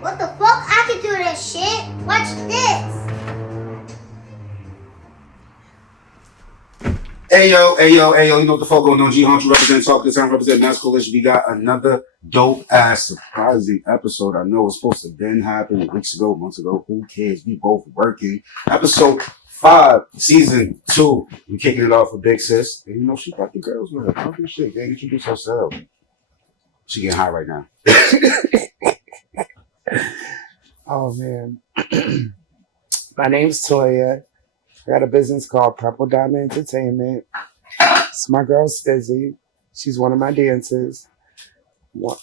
What the fuck? I can do this shit. Watch this. Hey yo, you know what the fuck going on? G Hunt, you represent Talk This Time, represent Mass Coalition. We got another dope ass surprising episode. I know it's supposed to then happen weeks ago, months ago. Who cares? We both working. Episode 5, season 2. We kicking it off with Big Sis. And you know, she got the girls with her. Talking shit. They introduce herself. She getting high right now. Oh man. My name's Toya. I got a business called Purple Diamond Entertainment. It's my girl Stizzy. She's one of my dancers. What?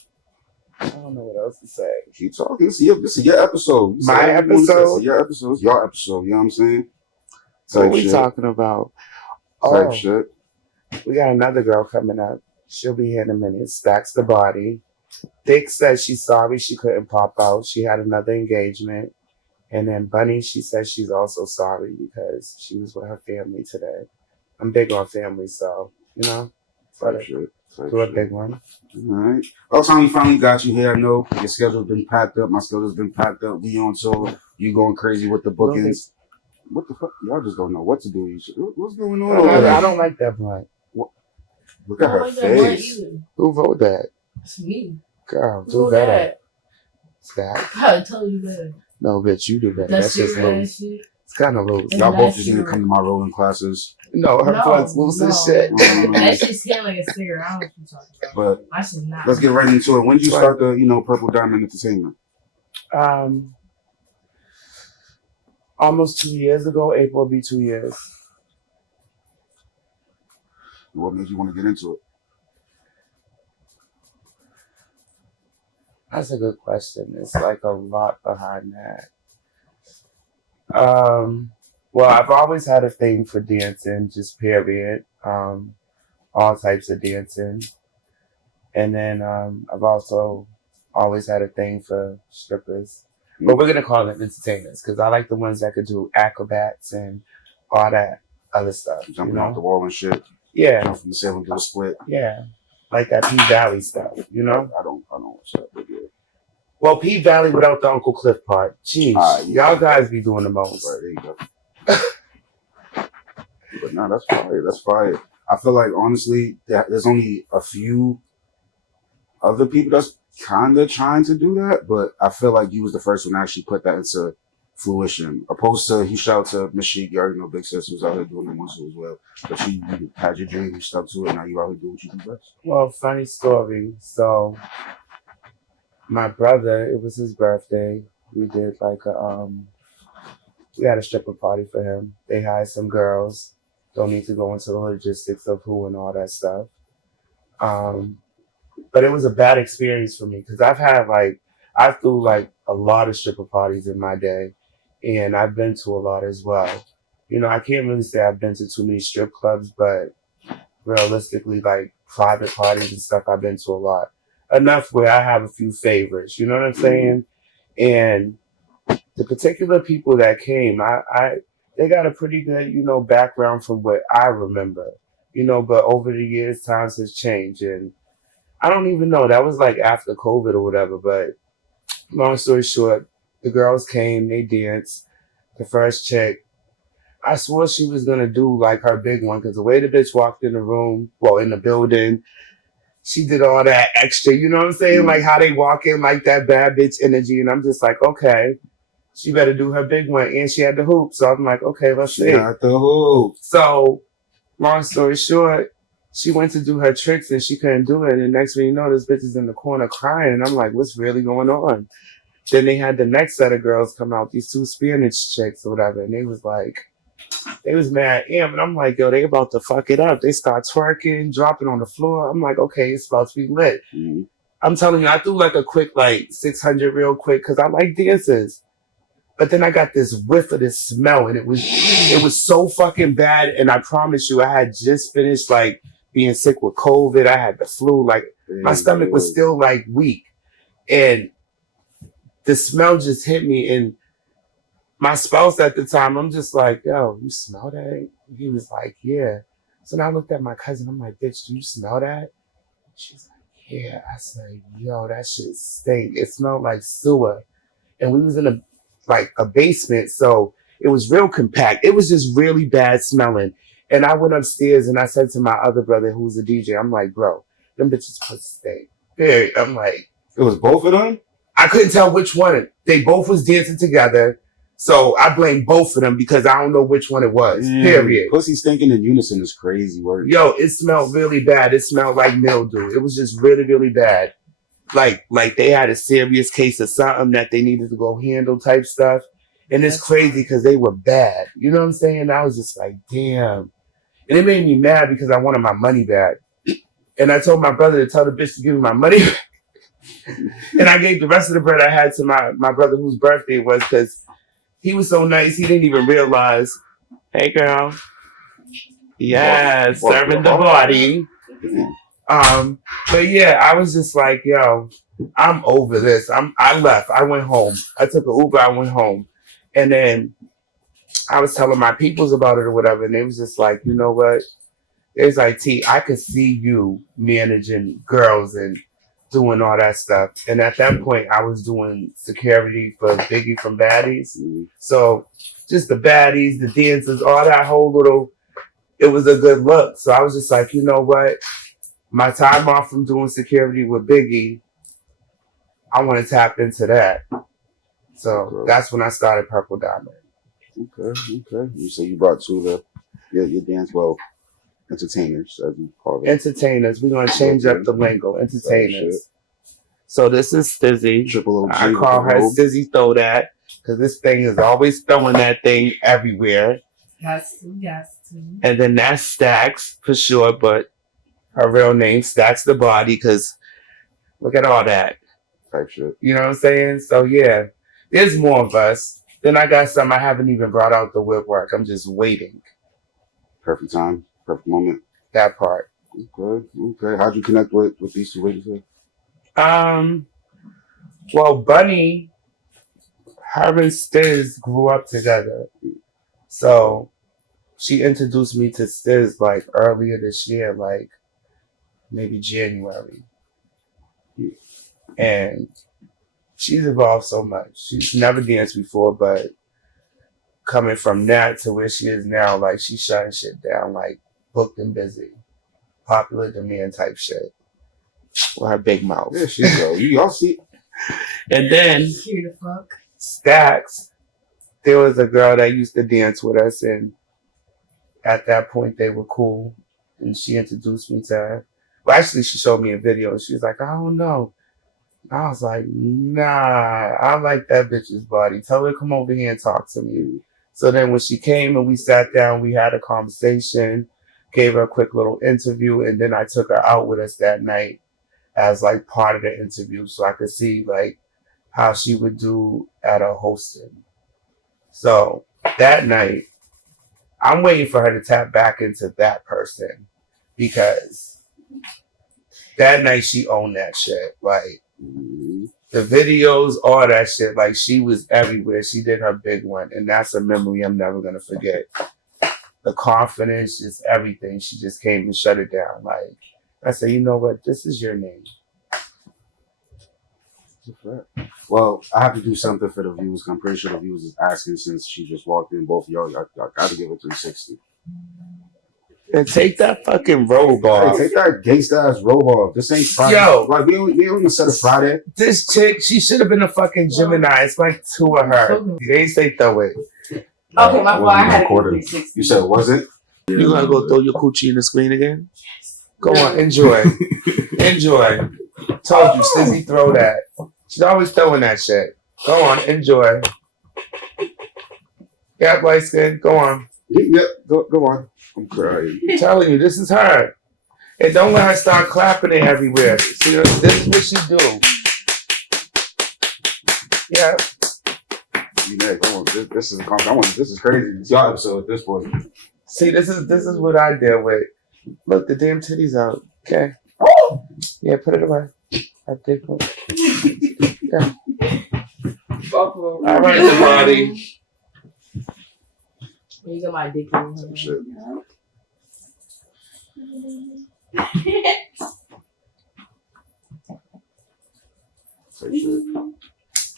I don't know what else to say. Keep talking. This is your episode. My episode? Your episode. It's your episode. You know what I'm saying? What we talking about? Type shit. We got another girl coming up. She'll be here in a minute. Stacks the body. Dick says she's sorry she couldn't pop out. She had another engagement. And then Bunny, she says she's also sorry because she was with her family today. I'm big on family, so, you know, do a big one. All right. By the time we finally got you here, I know your schedule's been packed up. My schedule's been packed up. We on tour. You going crazy with the bookings. What the fuck? Y'all just don't know what to do. What's going on over there? I don't like that blunt. Look at her face. Who wrote that? It's me. Girl, do better. That? I told you better. No, bitch, you do better. That's just loose. It's kind of loose. Y'all both just need to come to my rolling classes. No, her blunt's loose as shit. That shit's kind of like a cigarette. I don't know what you're talking about. But my shit's not. Let's get right into it. When did you start the, Purple Diamond Entertainment? Almost 2 years ago. April will be 2 years. What made you want to get into it? That's a good question. It's like a lot behind that. Well, I've always had a thing for dancing, just period. All types of dancing. And then I've also always had a thing for strippers. But we're going to call them entertainers because I like the ones that could do acrobats and all that other stuff. Jumping off the wall and shit. Yeah. Jump from the ceiling to a split. Yeah. Like that P Valley stuff, you know? I don't what's up with it. Well, P Valley without the Uncle Cliff part. Jeez, y'all guys be doing the most. Right, there you go. But no, that's fire. That's fire. I feel like, honestly, there's only a few other people that's kind of trying to do that, but I feel like you was the first one to actually put that into fruition. Opposed to, you shout to Miss Sheik, you already know Big Sis was out here doing the muscle as well. But you had your dream, you stuck to it, now you out here doing what you do best. Well, funny story. So, my brother, it was his birthday. We did like we had a stripper party for him. They hired some girls. Don't need to go into the logistics of who and all that stuff. But it was a bad experience for me because I threw like a lot of stripper parties in my day. And I've been to a lot as well. You know, I can't really say I've been to too many strip clubs, but realistically, like private parties and stuff, I've been to a lot. Enough where I have a few favorites, you know what I'm saying? And the particular people that came, they got a pretty good, background from what I remember, but over the years, times has changed. And I don't even know, that was like after COVID or whatever, but long story short, the girls came, they danced. The first chick, I swore she was going to do like her big one because the way the bitch walked in the room, in the building, she did all that extra, you know what I'm saying? Like how they walk in like that bad bitch energy. And I'm just like, okay, she better do her big one. And she had the hoop. So I'm like, okay, let's see. She got the hoop. So long story short, she went to do her tricks and she couldn't do it. And next thing you know, this bitch is in the corner crying. And I'm like, what's really going on? Then they had the next set of girls come out, these 2 Spanish chicks or whatever, and they was mad amp, and I'm like, yo, they about to fuck it up. They start twerking, dropping on the floor. I'm like, okay, it's about to be lit. Mm-hmm. I'm telling you, I threw like a quick 600 real quick because I like dances. But then I got this whiff of this smell, and it was so fucking bad. And I promise you, I had just finished being sick with COVID. I had the flu. My stomach was still weak, and the smell just hit me. And my spouse at the time, I'm just like, yo, you smell that? He was like, yeah. So now I looked at my cousin. I'm like, bitch, do you smell that? She's like, yeah. I said, yo, that shit stink. It smelled like sewer. and we was in a basement, so it was real compact. It was just really bad smelling. And I went upstairs and I said to my other brother, who's a DJ, I'm like, bro, them bitches pussy stink. Period. I'm like, it was both of them? I couldn't tell which one. They both was dancing together. So I blame both of them because I don't know which one it was. Period. Pussy stinking in unison is crazy work. Yo, it smelled really bad. It smelled like mildew. It was just really, really bad. Like they had a serious case of something that they needed to go handle type stuff. And it's crazy because they were bad. You know what I'm saying? I was just like, damn. And it made me mad because I wanted my money back. And I told my brother to tell the bitch to give me my money back. And I gave the rest of the bread I had to my brother whose birthday it was because he was so nice, he didn't even realize. Hey, girl. Yes, serving the body. But yeah, I was just like, yo, I'm over this. I left. I went home. I took an Uber. I went home. And then I was telling my peoples about it or whatever. And they was just like, you know what? It's like, T, I could see you managing girls and doing all that stuff. And at that point, I was doing security for Biggie from Baddies. So just the baddies, the dancers, all that whole little, it was a good look. So I was just like, you know what? My time off from doing security with Biggie, I want to tap into that. So that's when I started Purple Diamond. Okay. You say you brought two of your dance, entertainers, as you call them. Entertainers. We're going to change up the lingo. Entertainers. So this is Stizzy. Triple OG. I call her Stizzy Throw That because this thing is always throwing that thing everywhere. Yes to. And then that's Stacks for sure, but her real name, Stacks the Body, because look at all that. Type shit. You know what I'm saying? So yeah, there's more of us. Then I got some I haven't even brought out the woodwork. I'm just waiting. Perfect time, perfect moment. That part. Okay. How'd you connect with these two ladies? Well, Bunny, her and Stiz grew up together. So she introduced me to Stiz like earlier this year, like maybe January. And she's evolved so much. She's never danced before, but coming from that to where she is now, like she's shutting shit down, like booked and busy, popular demand type shit with her big mouth. Yeah, she go. Y'all see. And then Stacks, there was a girl that used to dance with us, and at that point they were cool, and she introduced me to her. Well, actually, she showed me a video, and she was like, I don't know. I was like, nah, I like that bitch's body. Tell her to come over here and talk to me. So then when she came and we sat down, we had a conversation, gave her a quick little interview, and then I took her out with us that night as like part of the interview so I could see like how she would do at a hosting. So that night, I'm waiting for her to tap back into that person because that night she owned that shit. Like, the videos, all that shit, like she was everywhere. She did her big one, and that's a memory I'm never gonna forget. The confidence, just everything. She just came and shut it down. Like I said, you know what? This is your name. Well, I have to do something for the views. I'm pretty sure the viewers is asking since she just walked in. Both of y'all got to give it 360. And take that fucking robe off. Hey, take that gangsta ass robe off. This ain't Friday. Yo, like we only said it's Friday. This chick, she should have been a fucking Gemini. It's like two of her. They ain't say throw it. Okay, my fault. I had to quarter. You said it wasn't? You gonna go throw your coochie in the screen again? Yes. Go on, enjoy. Enjoy. Told you, Stizzy, throw that. She's always throwing that shit. Go on, enjoy. Yeah, light skin. Go on. Yep, go on. I'm crying. I'm telling you, this is her. And don't let her start clapping it everywhere. See, this is what she do. Yeah. Come on. This is crazy. It's your episode at this point. See, this is what I deal with. Look, the damn titties out. Okay. Yeah, put it away. I did put it. Yeah. All right, the body. You got my dick in some shit.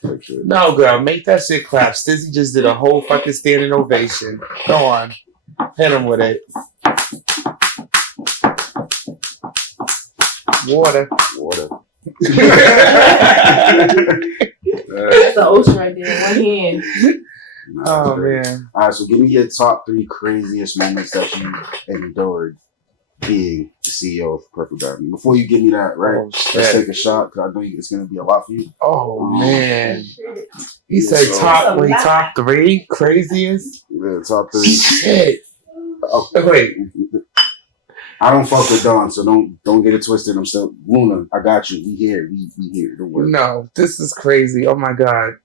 Like shit. No, girl, make that shit clap. Stizzy just did a whole fucking standing ovation. Go on. Hit him with it. Water. That's the ocean right there. One hand. Oh, man. All right, so give me your top 3 craziest moments that you endured being the CEO of Perfect Diamond. Before you give me that, right? Oh, Let's shit. take a shot because I know it's going to be a lot for you. Oh, man. He Yeah, said so- top 3 craziest? Yeah, top 3. Shit. Okay. Wait. I don't fuck with Dawn, so don't get it twisted. I'm still Luna. I got you. We here. We here. Don't worry. No, this is crazy. Oh, my God.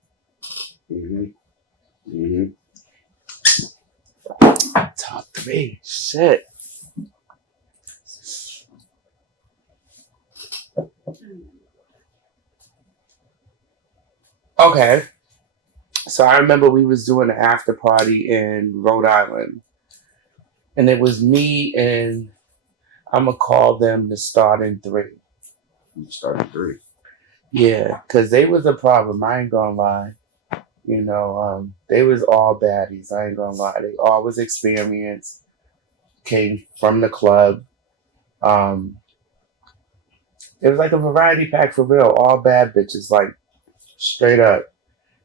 Top 3. Shit. Okay. So I remember we was doing an after party in Rhode Island. And it was me and I'm going to call them the starting 3. You started 3. Yeah, because they was a problem. I ain't going to lie. You know, they was all baddies. I ain't going to lie. They all was experienced. Came from the club. It was like a variety pack for real. All bad bitches, like straight up.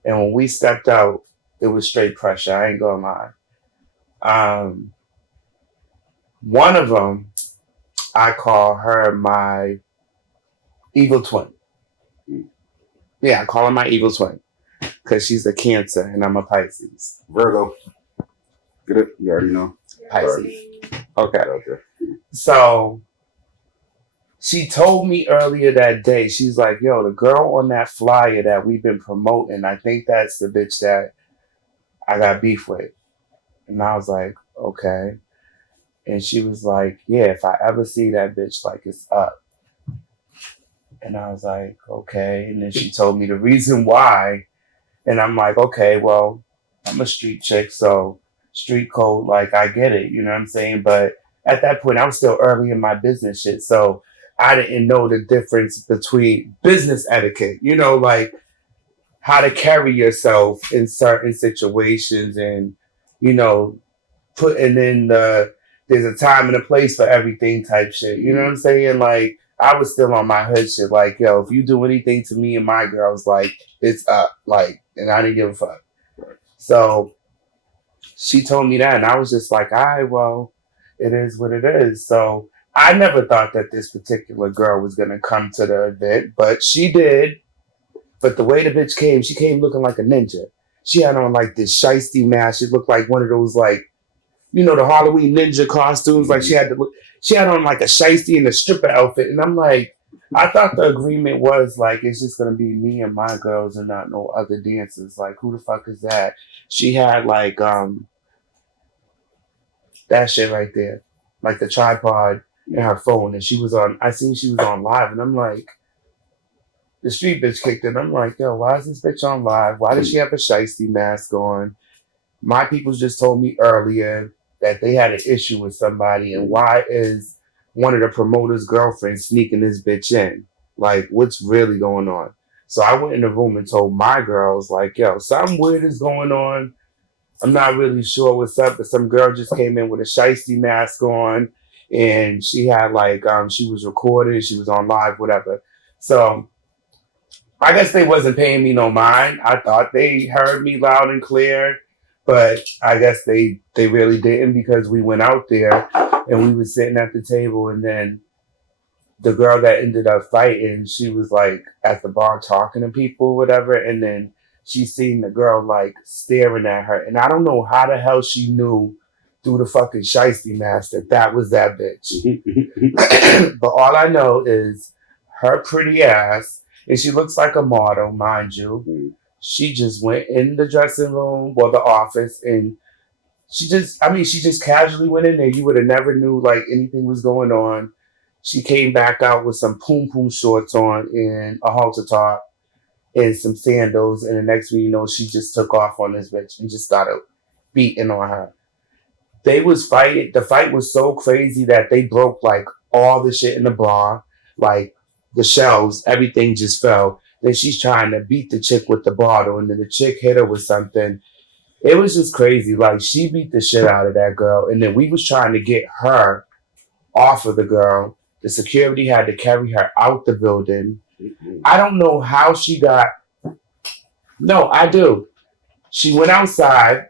And when we stepped out, it was straight pressure. I ain't gonna lie. One of them, I call her my evil twin. Yeah, I call her my evil twin because she's a Cancer and I'm a Pisces. Virgo. Get it? You already know. Pisces. Okay. So she told me earlier that day, she's like, yo, the girl on that flyer that we've been promoting, I think that's the bitch that I got beef with. And I was like, okay. And she was like, yeah, if I ever see that bitch, like, it's up. And I was like, okay. And then she told me the reason why. And I'm like, okay, well, I'm a street chick, so street code, like, I get it, you know what I'm saying? But at that point, I was still early in my business shit, so I didn't know the difference between business etiquette, you know, like how to carry yourself in certain situations and, you know, putting in there's a time and a place for everything type shit. You know what I'm saying? Like, I was still on my hood shit. Like, yo, if you do anything to me and my girls, like, it's up. Like, and I didn't give a fuck. So she told me that, and I was just like, all right, well, it is what it is. So I never thought that this particular girl was going to come to the event, but she did. But the way the bitch came, she came looking like a ninja. She had on like this shiesty mask. She looked like one of those, like, you know, the Halloween ninja costumes. Like she had on like a shiesty and a stripper outfit. And I'm like, I thought the agreement was like, it's just going to be me and my girls and not no other dancers. Like, who the fuck is that? She had like, that shit right there, like the tripod in her phone. And I seen she was on live. And I'm like, the street bitch kicked in. I'm like, yo, why is this bitch on live? Why does she have a shiesty mask on? My people just told me earlier that they had an issue with somebody, and why is one of the promoters' girlfriends sneaking this bitch in? Like, what's really going on? So I went in the room and told my girls, like, yo, something weird is going on. I'm not really sure what's up, but some girl just came in with a shiesty mask on, and she had like, she was recorded, she was on live, whatever. So I guess they wasn't paying me no mind. I thought they heard me loud and clear, but I guess they really didn't, because we went out there and we were sitting at the table, and then the girl that ended up fighting, she was like at the bar talking to people, whatever, and then she seen the girl like staring at her, and I don't know how the hell she knew through the fucking shiesty mask that was that bitch. But all I know is her pretty ass, and she looks like a model, mind you. She just went in the dressing room or the office, and she just casually went in there. You would have never knew like anything was going on. She came back out with some poom poom shorts on and a halter top and some sandals, and the next thing you know, she just took off on this bitch and just started beating on her. They was fighting. The fight was so crazy that they broke like all the shit in the bar, like the shelves, everything just fell. Then she's trying to beat the chick with the bottle, and then the chick hit her with something. It was just crazy. Like, she beat the shit out of that girl, and then we was trying to get her off of the girl. The security had to carry her out the building. I don't know how she got. No, I do. She went outside,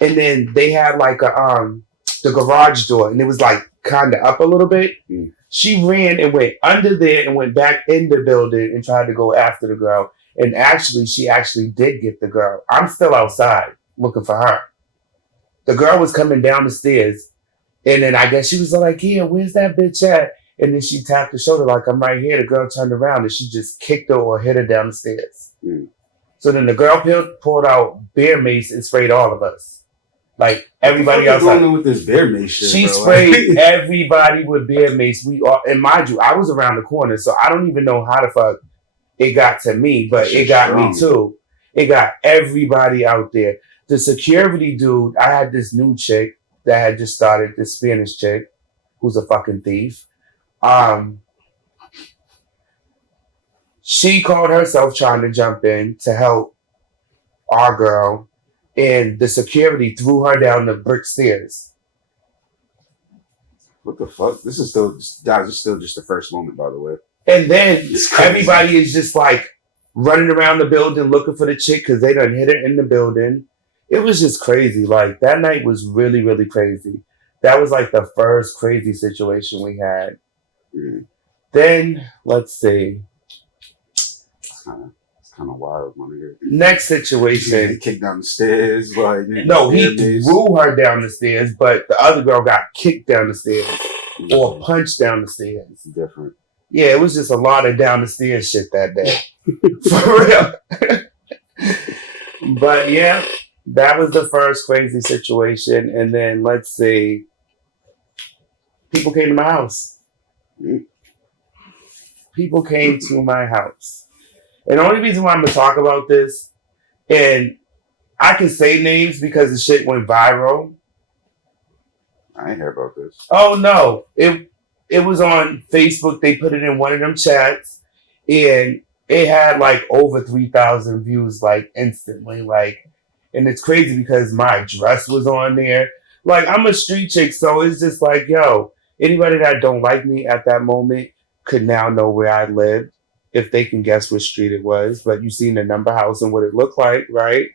and then they had like the garage door, and it was like kind of up a little bit. Mm. She ran and went under there and went back in the building and tried to go after the girl. And actually, she actually did get the girl. I'm still outside looking for her. The girl was coming down the stairs, and then I guess she was like, "Yeah, where's that bitch at?" And then she tapped her shoulder like, "I'm right here." The girl turned around and she just kicked her or hit her down the stairs. Mm. So then the girl pulled out bear mace and sprayed all of us. Like, everybody What's outside. going on with this bear mace shit, She bro? sprayed everybody with bear mace. We all, and mind you, I was around the corner, so I don't even know how the fuck it got to me, but it got me too. It got everybody out there. The security dude, I had this new chick that had just started, this Spanish chick, who's a fucking thief. She called herself trying to jump in to help our girl, and the security threw her down the brick stairs. What the fuck? This is still, guys, this is still just the first moment, by the way. And then It's crazy. everybody is just like running around the building looking for the chick because they done hit her in the building. It was just crazy. Like, that night was really, really crazy. That was like the first crazy situation we had. Mm. Then, let's see. It's kind of wild, my nigga. Next He situation. kicked down the stairs, like No, he bear mace. threw her down the stairs, but the other girl got kicked down the stairs or Mm. punched down the stairs. It's different. Yeah, it was just a lot of down the stairs shit that day. For real. But yeah, that was the first crazy situation. And then let's see. People came to my house. People came to my house. And the only reason why I'm gonna talk about this, and I can say names because the shit went viral. I ain't hear about this. Oh no. It was on Facebook. They put it in one of them chats, and it had like over 3,000 views like instantly. Like, and it's crazy because my address was on there. Like, I'm a street chick, so it's just like, yo, anybody that don't like me at that moment could now know where I lived if they can guess what street it was. But you seen the number house and what it looked like, right?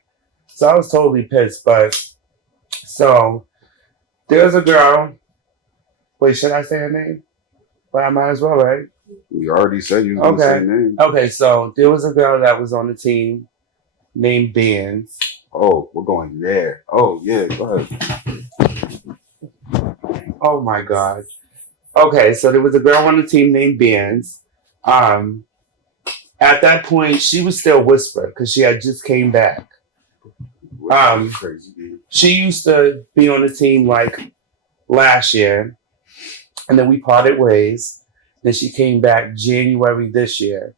So I was totally pissed. But so there's a girl. Wait, should I say her name? Well, I might as well, right? We already said you was going to say name. Okay, so there was a girl that was on the team named Benz. Oh, we're going there. Oh, yeah, go ahead. Oh my God. Okay, so there was a girl on the team named Benz. At that point, she was still Whisper because she had just came back. Crazy, dude. She used to be on the team like last year, and then we parted ways. Then she came back January this year.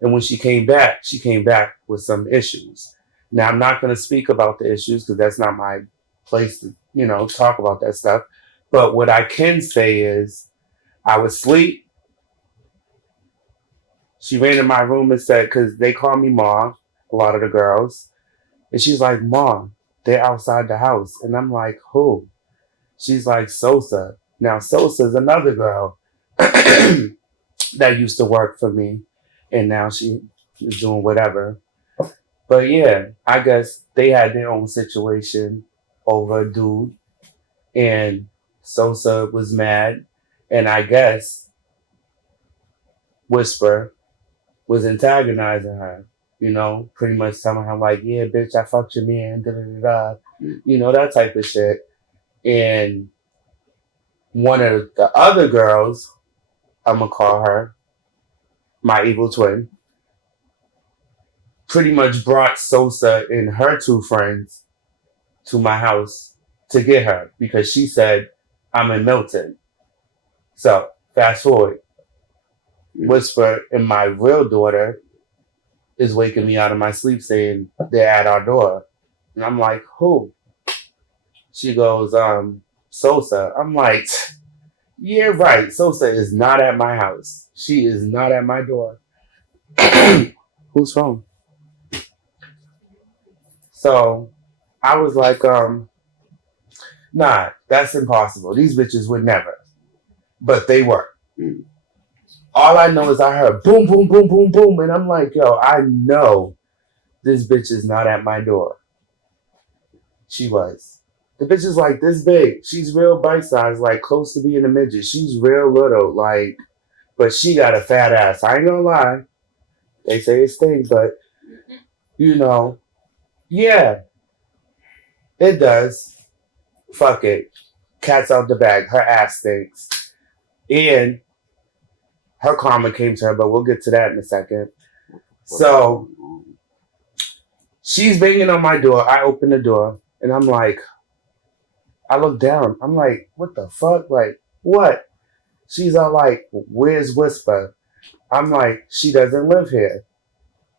And when she came back with some issues. Now, I'm not going to speak about the issues because that's not my place to, talk about that stuff. But what I can say is I was asleep. She ran in my room and said, because they call me Ma, a lot of the girls. And she's like, Mom, they're outside the house. And I'm like, who? She's like, Sosa. Now, Sosa's another girl that used to work for me. And now she is doing whatever. But yeah, I guess they had their own situation over a dude. And Sosa was mad. And I guess Whisper was antagonizing her. Pretty much telling her like, yeah, bitch, I fucked your man, da da da da. That type of shit. And one of the other girls, I'm gonna call her my evil twin, pretty much brought Sosa and her two friends to my house to get her because she said, I'm in Milton. So fast forward, Whisper and my real daughter is waking me out of my sleep saying they're at our door. And I'm like, who? She goes, Sosa. I'm like, yeah, right. Sosa is not at my house. She is not at my door. Whose phone? So I was like, nah, that's impossible. These bitches would never. But they were. Mm. All I know is I heard boom, boom, boom, boom, boom. And I'm like, yo, I know this bitch is not at my door. She was. The bitch is like this big. She's real bite size, like close to being a midget. She's real little, like, but she got a fat ass. I ain't gonna lie. They say it stinks, but you know, yeah, it does. Fuck it. Cat's out the bag. Her ass stinks. And her karma came to her, but we'll get to that in a second. So she's banging on my door. I open the door and I'm like, I look down. I'm like, what the fuck? Like, what? She's all like, where's Whisper? I'm like, she doesn't live here.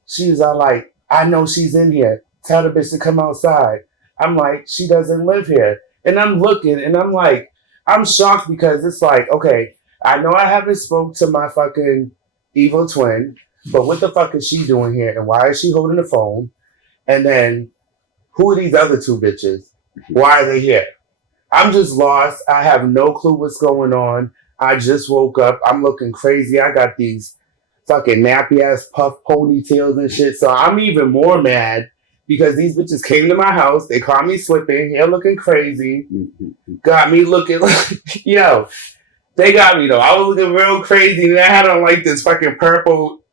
She's all like, I know she's in here. Tell the bitch to come outside. I'm like, she doesn't live here. And I'm looking and I'm like, I'm shocked because it's like, okay, I know I haven't spoke to my fucking evil twin, but what the fuck is she doing here? And why is she holding the phone? And then who are these other two bitches? Why are they here? I'm just lost. I have no clue what's going on. I just woke up. I'm looking crazy. I got these fucking nappy ass puff ponytails and shit. So I'm even more mad because these bitches came to my house. They caught me slipping, hair looking crazy. Got me looking like, yo, they got me though. I was looking real crazy and I had on like this fucking purple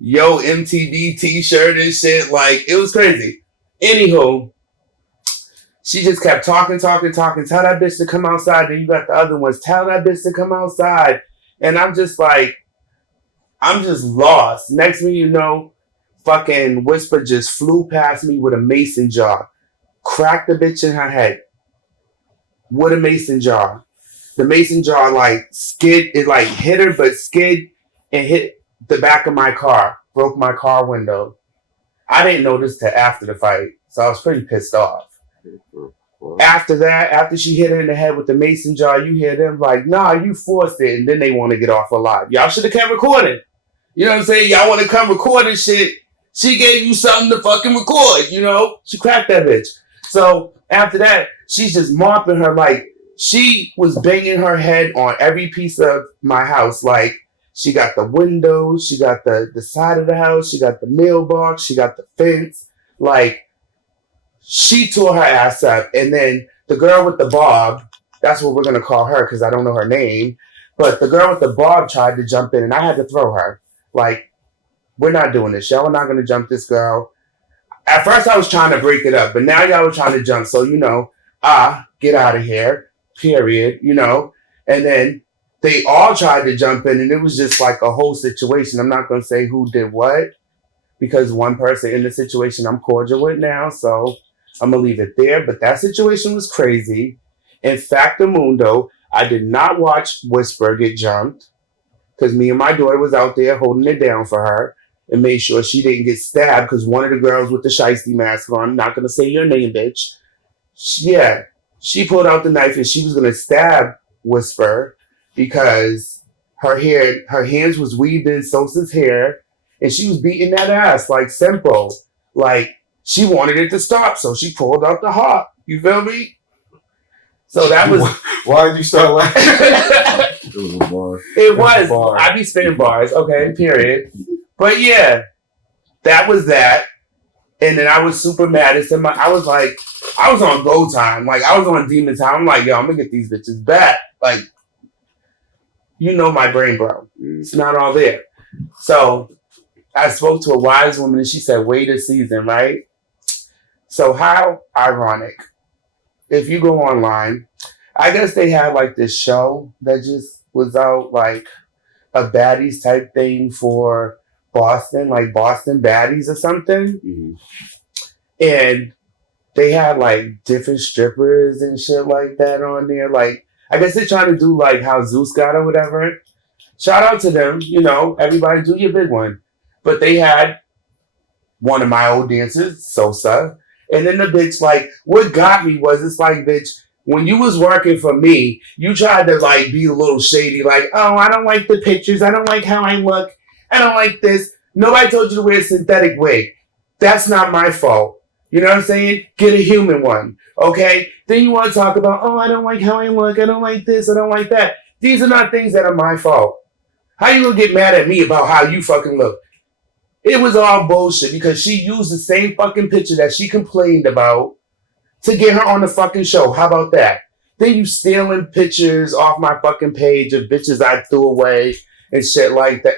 Yo MTV t-shirt and shit. Like, it was crazy. Anywho, she just kept talking. Tell that bitch to come outside. Then you got the other ones. Tell that bitch to come outside. And I'm just like, I'm just lost. Next thing you know, fucking Whisper just flew past me with a mason jar. Cracked the bitch in her head with a mason jar. The mason jar like skid, it like hit her, but skid and hit the back of my car. Broke my car window. I didn't notice till after the fight, so I was pretty pissed off. After that, after she hit her in the head with the mason jar, you hear them like, nah, you forced it, and then they want to get off alive. Y'all should have kept recording. You know what I'm saying? Y'all want to come recording shit. She gave you something to fucking record, you know? She cracked that bitch. So after that, she's just mopping her like, she was banging her head on every piece of my house. Like, she got the windows, she got the side of the house, she got the mailbox, she got the fence. Like, she tore her ass up. And then the girl with the bob, that's what we're going to call her because I don't know her name. But the girl with the bob tried to jump in and I had to throw her. Like, we're not doing this. Y'all are not going to jump this girl. At first I was trying to break it up, but now y'all are trying to jump. So, you know, get out of here, period, you know. And then they all tried to jump in and it was just like a whole situation. I'm not going to say who did what because one person in the situation I'm cordial with now. So I'm going to leave it there. But that situation was crazy. In Factamundo, I did not watch Whisper get jumped because me and my daughter was out there holding it down for her and made sure she didn't get stabbed because one of the girls with the shiesty mask on, I'm not going to say your name, bitch. She pulled out the knife and she was going to stab Whisper because her hands was weaved in Sosa's hair and she was beating that ass like simple. Like, she wanted it to stop, so she pulled out the heart. You feel me? So that was... Why did you start laughing? It was a bar. It was. I be spinning bars, okay, period. But yeah, that was that. And then I was super mad. I was like, I was on go time. Like, I was on demon time. I'm like, yo, I'm going to get these bitches back. Like, you know my brain, bro. It's not all there. So I spoke to a wise woman and she said, wait a season, right? So how ironic. If you go online, I guess they had like this show that just was out, like a baddies type thing for Boston, like Boston Baddies or something. Mm-hmm. And they had like different strippers and shit like that on there. Like, I guess they're trying to do like how Zeus got or whatever. Shout out to them, you know, everybody do your big one. But they had one of my old dancers, Sosa. And then the bitch, like, what got me was, it's like, bitch, when you was working for me, you tried to, like, be a little shady, like, oh, I don't like the pictures. I don't like how I look. I don't like this. Nobody told you to wear a synthetic wig. That's not my fault. You know what I'm saying? Get a human one, okay? Then you want to talk about, oh, I don't like how I look. I don't like this. I don't like that. These are not things that are my fault. How you gonna get mad at me about how you fucking look? It was all bullshit because she used the same fucking picture that she complained about to get her on the fucking show. How about that? Then you stealing pictures off my fucking page of bitches I threw away and shit like that.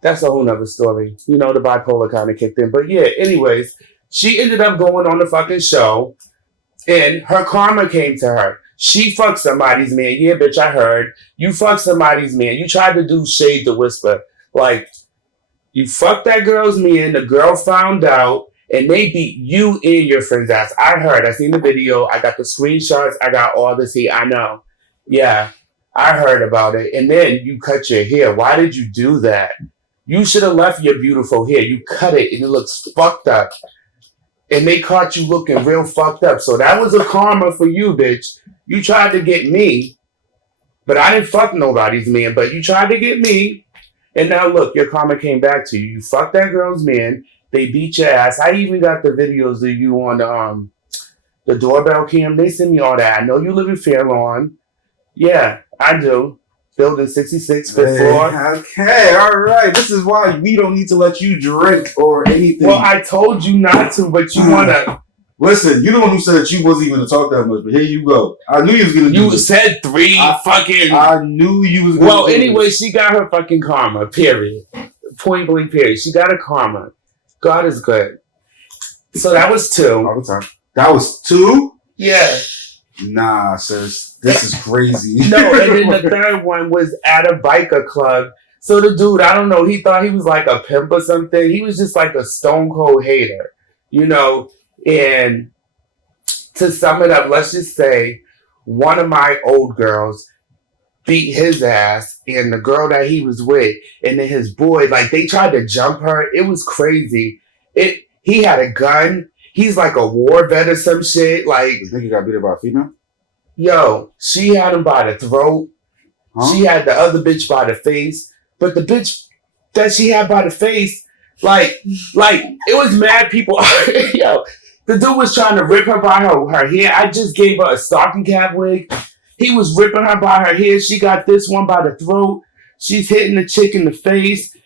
That's a whole nother story. You know, the bipolar kind of kicked in. But yeah, anyways, she ended up going on the fucking show and her karma came to her. She fucked somebody's man. Yeah, bitch, I heard. You fucked somebody's man. You tried to do shade to whisper. Like, you fucked that girl's man. The girl found out and they beat you and your friend's ass. I heard. I seen the video. I got the screenshots. I got all this here. I know. Yeah, I heard about it. And then you cut your hair. Why did you do that? You should have left your beautiful hair. You cut it and it looks fucked up. And they caught you looking real fucked up. So that was a karma for you, bitch. You tried to get me, but I didn't fuck nobody's man. But you tried to get me. And now look, your karma came back to you. You fucked that girl's man. They beat your ass. I even got the videos of you on the doorbell cam. They sent me all that. I know you live in Fairlawn. Yeah, I do. Building 66, fifth floor. Okay, all right. This is why we don't need to let you drink or anything. Well, I told you not to, but you want to. Listen, you're the one who said that you wasn't even going to talk that much, but here you go. I knew you was going to do You this. said three fucking... I knew you was going to Well, do anyway, this. she got her fucking karma, period. Point blank, period. She got her karma. God is good. So that was 2. All the time. That was 2? Yeah. Nah, sis. This is crazy. No, and then the third one was at a biker club. So the dude, I don't know, he thought he was like a pimp or something. He was just like a stone cold hater, you know? And to sum it up, let's just say one of my old girls beat his ass and the girl that he was with and then his boy, like they tried to jump her. It was crazy. He had a gun. He's like a war vet or some shit. Like, You think you got beat up by a female? yo, she had him by the throat. Huh? She had the other bitch by the face. But the bitch that she had by the face, like it was mad people. Yo, the dude was trying to rip her by her hair. I just gave her a stocking cap wig. He was ripping her by her hair. She got this one by the throat. She's hitting the chick in the face.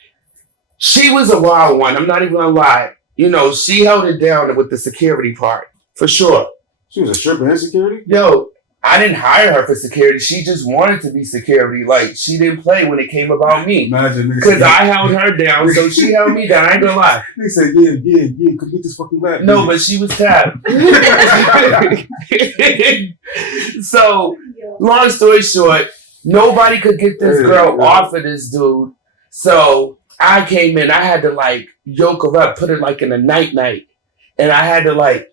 She was a wild one. I'm not even gonna lie. You know, she held it down with the security part, for sure. She was a stripper and security? Yo, I didn't hire her for security. She just wanted to be security. Like, she didn't play when it came about me. Imagine this. Because I held her down, so she held me down. I ain't gonna lie. They said, yeah, come get this fucking back. No, but she was tapped. So, long story short, nobody could get this girl off of this dude. So, I came in. I had to, like, yoke her up, put her, like, in a night-night. And I had to, like,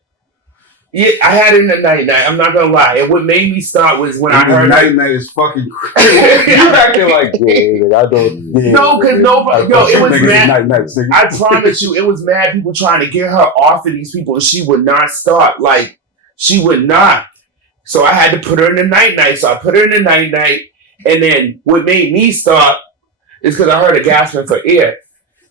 yeah, I had it in the night-night. I'm not gonna lie. And what made me start was when I heard night is fucking crazy. You acting like, yeah, I don't. Yeah, no, because nobody. Yo, it was mad. Night, I promise you, it was mad people trying to get her off of these people, and she would not start. Like, she would not. So I had to put her in the night-night. So I put her in the night-night, and then what made me start is because I heard her gasping for air.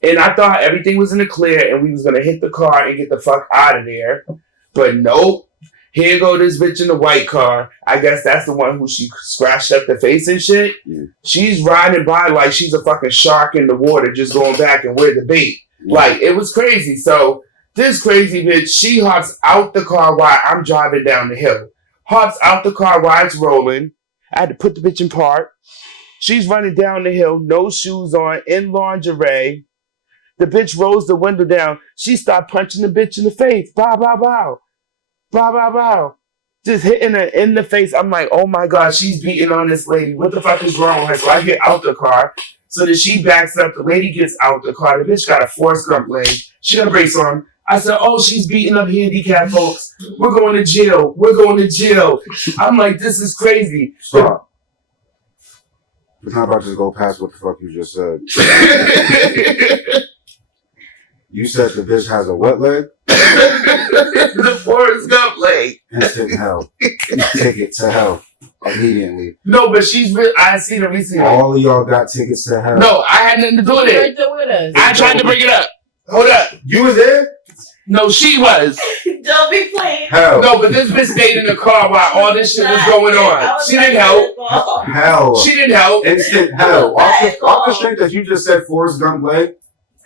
And I thought everything was in the clear, and we was going to hit the car and get the fuck out of there. But nope. Here go this bitch in the white car. I guess that's the one who she scratched up the face and shit. Yeah. She's riding by like she's a fucking shark in the water just going back and where the bait. Yeah. Like, it was crazy. So this crazy bitch, she hops out the car while I'm driving down the hill. Hops out the car while it's rolling. I had to put the bitch in park. She's running down the hill, no shoes on, in lingerie. The bitch rolls the window down. She started punching the bitch in the face. Bow, bow, bow. Bow, bow, bow. Just hitting her in the face. I'm like, oh my God, she's beating on this lady. What the fuck is wrong with her? So I get out the car. So then she backs up. The lady gets out the car. The bitch got a Forrest Gump leg. She got a brace on. I said, oh, she's beating up handicapped folks. We're going to jail. We're going to jail. I'm like, this is crazy. Stop. It's not about to just go past what the fuck you just said. You said the bitch has a what leg? The Forrest Gump leg. Instant hell. Take it to hell. immediately. No, but she's real. I seen her recently. All of y'all got tickets to hell. No, I had nothing to do with You're it. right there with us. I tried to bring it up. Hold up. You was there? No, she was. Don't be playing. Hell. No, but this bitch stayed in the car while all this shit was going on. She didn't help. Hell. She didn't help. Instant hell. Off the strength that you just said Forrest Gump leg.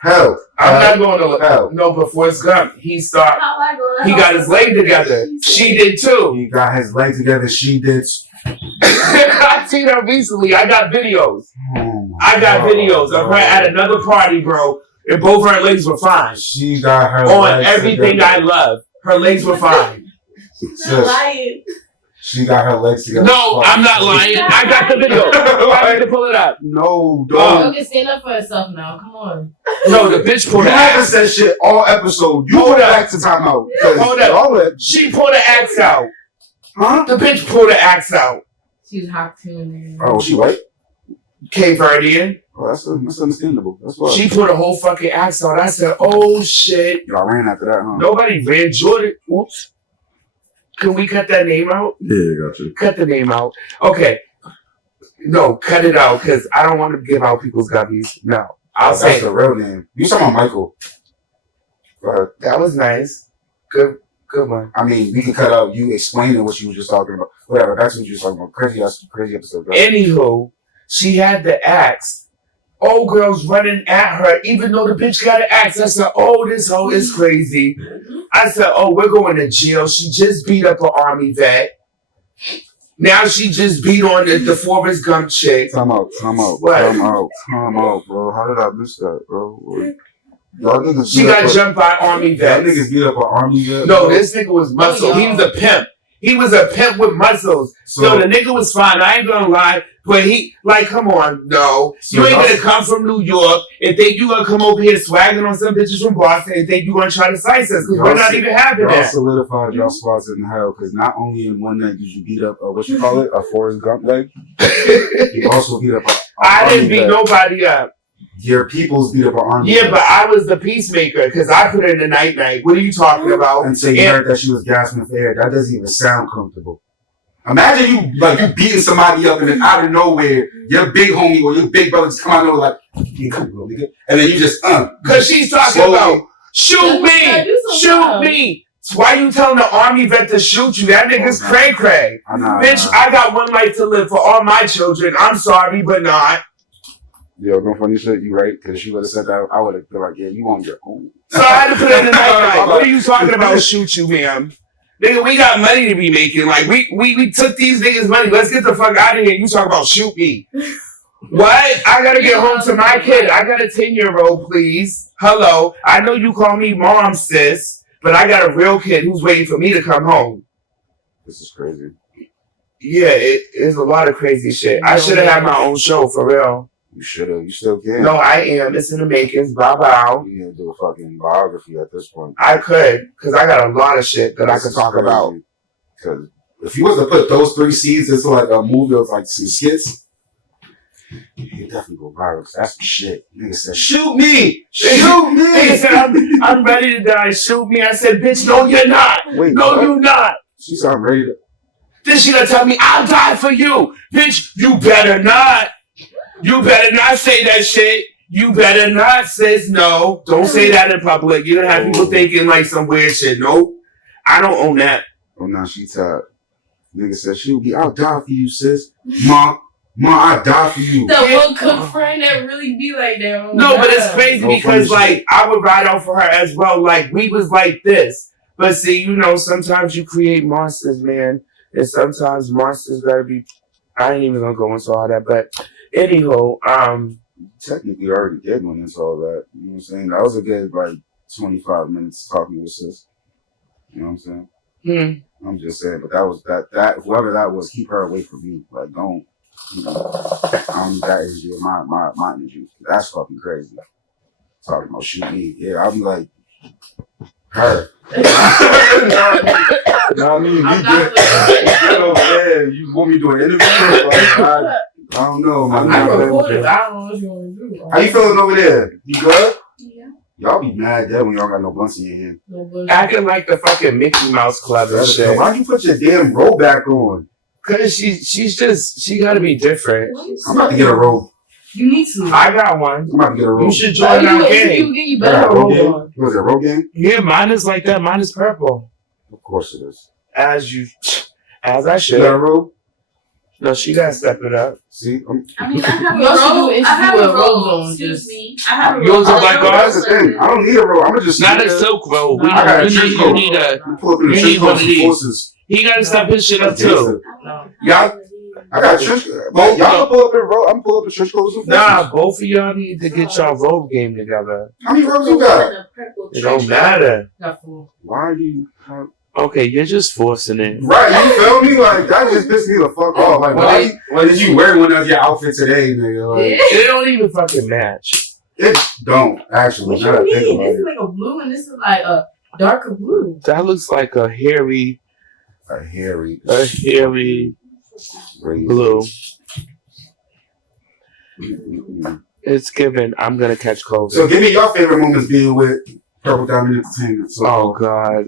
Hell. I'm not going to Hell. no, but Forrest Gump, he stopped. How I gonna He help got his leg together. She did too. He got his leg together. She did. I seen her recently. I got videos. Oh I got God, videos of her at another party, bro. And both her legs were fine. She got her On legs everything together. I love. Her legs were fine. Not lying. She got her legs together. No, I'm not lying. I got the video. I need to pull it up. No, You dog. can stand up for yourself now. Come on. No, the bitch pulled You the haven't axe. said shit all episode. You Hold go up. back to timeout. Hold up. All that. She pulled the axe out. Huh? The bitch pulled the axe out. She's hot too in there. Oh, she white? Cape Verdean. Oh, that's understandable. That's why. She pulled a whole fucking axe out. I said, oh shit. Y'all ran after that, huh? Nobody ran Jordan. Oops. Can we cut that name out? Yeah, got you. Cut the name out. Okay. No, cut it out because I don't want to give out people's guppies. No. I'll That's say the real name. You talking about Michael? Go ahead. that was nice. Good one. I mean, we can cut out you explaining what you were just talking about. Whatever. That's what you were talking about. Crazy episode. Right? Anywho, she had the axe. Old girl's running at her, even though the bitch got an axe. I said, oh, this hoe is crazy. I said, oh, we're going to jail. She just beat up an army vet. Now she just beat on the Forrest Gump chick. Time out, What? bro. How did I miss that, bro? Y'all niggas She beat got up jumped by army Y'all vets. niggas beat up an army vet. No, bro. this nigga was muscle. He was a pimp. He was a pimp with muscles. So the nigga was fine. I ain't gonna lie. But he, like, come on, no. You ain't gonna come from New York and think you gonna come over here swagging on some bitches from Boston and think you gonna try to slice us. Because we're not even having Y'all that. solidified y'all spots in hell. Because not only in one night did you beat up, what you call it, a Forrest Gump leg, you also beat up a I didn't army beat vet. nobody up. Your peoples beat up an army Yeah, vet. but I was the peacemaker because I put her in the night. What are you talking about? And so you heard that she was gasping for air. That doesn't even sound comfortable. Imagine you beating somebody up and then out of nowhere, your big homie or your big brother just come out and like, yeah, come on, nigga. And then you just, Because she's talking slowly. about, shoot Yeah, me. Why you telling the army vet to shoot you? That nigga's cray-cray. Bitch, I got one life to live for all my children. I'm sorry, but not. Yo, no funny shit, you right? Because she would have said that, I would have been like, yeah, you on your own. So I had to put it in the night. What are you talking about, shoot you, ma'am? Nigga, we got money to be making. Like, we took these niggas' money. Let's get the fuck out of here. You talk about shoot me. What? I gotta get home to my kid. I got a 10-year-old, please. Hello. I know you call me mom, sis, but I got a real kid who's waiting for me to come home. This is crazy. Yeah, it's a lot of crazy shit. I should have had my own show, for real. You should have. You still can. No, I am. It's in the makings. Bow. You need to do a fucking biography at this point. I could, because I got a lot of shit that I could talk about. Because if you was to put those 3 seeds into like a movie of like some skits, you definitely go viral. 'Cause that's some shit. Nigga said, shoot me! Shoot me! Nigga said, I'm ready to die. Shoot me. I said, bitch, no, you're not. Wait, No, what? you not. She said, I'm ready to. Then she gonna tell me, I'll die for you. Bitch, you better not. You better not say that shit. You better not, sis. No. Don't say that in public. You're gonna have people thinking like some weird shit. Nope. I don't own that. Oh, no, she tired. Nigga said, shoot me. I'll die for you, sis. Ma, I'll die for you. The one cook friend that really be like that. Oh No, my but it's God. crazy No because, funny like, I would ride out for her as well. Like, we was like this. But see, you know, sometimes you create monsters, man. And sometimes monsters gotta be... I ain't even gonna go into all that. But, anyhow, Technically, I already did one into all that. You know what I'm saying? That was a good, like, 25 minutes talking with sis. You know what I'm saying? I'm just saying, but that was that whoever that was, keep her away from me. Like, don't, you know, I don't need that energy in my energy. That's fucking crazy. Talking about shoot me. Yeah, I'll be like, her. You know what I mean? I'm You not get over there. You want me to do an interview? Like, I don't know, man. I recorded. I don't know what you want to do. How you feeling over there? You good? Yeah. Y'all be mad dead when y'all got no blunts in your hand. No bullshit. acting like the fucking Mickey Mouse Club and shit. Why'd you put your damn roll back on? Cause she gotta be different. I'm about to get a robe. You need to. I got one. I'm about to get a robe. You should join our game. You I better got a robe hold game. on. Was it a robe game? Yeah, mine is like that. Mine is purple. Of course it is. As I You got a should. robe? No, she gotta step it up. See? I mean, I have You also do a robe. I have interview a with robe. robes on, Excuse just- me. I have a Yours robe. are like That's the thing. I don't need a robe. I'm gonna just Not a sit there. silk robe. No, I got a trench You coat. need a. Pull up in the You trench need one coat of and these. forces. He gotta step his shit up too. No. Y'all, I got a trench coat. Well, y'all can pull up in robe. I'm gonna pull up in trench coats and forces. Nah, both of y'all need to get y'all robe game together. How many robes you got? It don't matter. Got full. Why are you... Okay, you're just forcing it. Right, you feel me? Like, that just pissed me the fuck off. Like, why did you wear one of your outfits today, nigga? Like, It don't even fucking match. it don't, actually. What Now that I you think mean? about This is it. like a blue and this is like a darker blue. That looks like a hairy A hairy... blue. It's given. I'm gonna catch COVID. So give me your favorite moments being with Purple Diamond Entertainment. So, Oh God,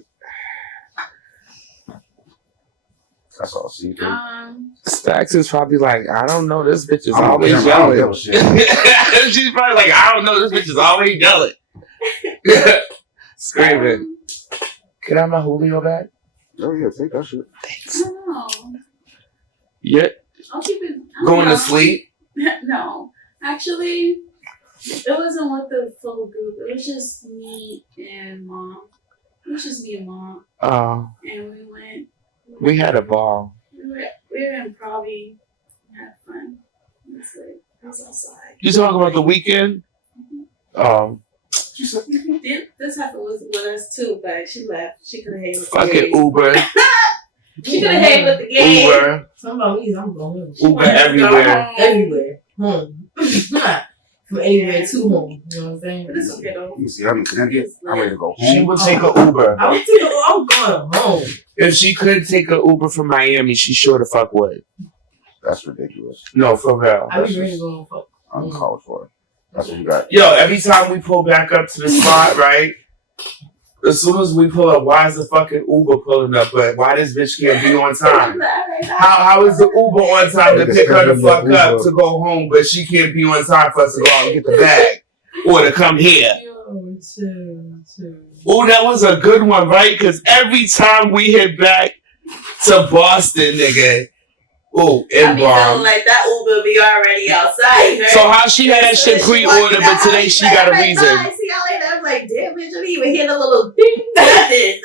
that's all. See, Stacks is probably like, I don't know. This bitch is I don't always give a yelling. shit. She's probably like, I don't know. This bitch is always yelling, screaming. Can I have my Julio back? Oh yeah, take that shit. I don't know. Yeah, I'll keep it. I don't going know. to sleep. No, actually, it wasn't with the full group. It was just me and mom. It was just me and mom, and we went. We had a ball. We were in probably had fun. It was outside. You talking about the weekend? This happened with us too, but she left. She could have hated with the Fucking game. Uber, She could have hated with the game. Uber, Some about me is I'm going Uber everywhere. everywhere. Home. From anywhere to home. You know what I'm saying? But it's okay though. You see, I'm in Connecticut. I'm ready to go She home. would take a Uber. I would take I'm going home. If she could take a Uber from Miami, she sure the fuck would. That's ridiculous. No, for real. I be ready to go home. I'm called for it. That's what you got. Yo, every time we pull back up to the spot, right? As soon as we pull up, why is the fucking Uber pulling up? But why this bitch can't be on time? How is the Uber on time to pick her the fuck up to go home, but she can't be on time for us to go out and get the bag or to come here? Yo, chill. Oh, that was a good one, right? Because every time we hit back to Boston, nigga, oh, I be feeling bomb. like that Uber be already outside. Right? So how she had that shit pre-ordered, but today she got a reason. I see y'all later. I'm like, damn, bitch, I didn't even hear the little ding. Nothing.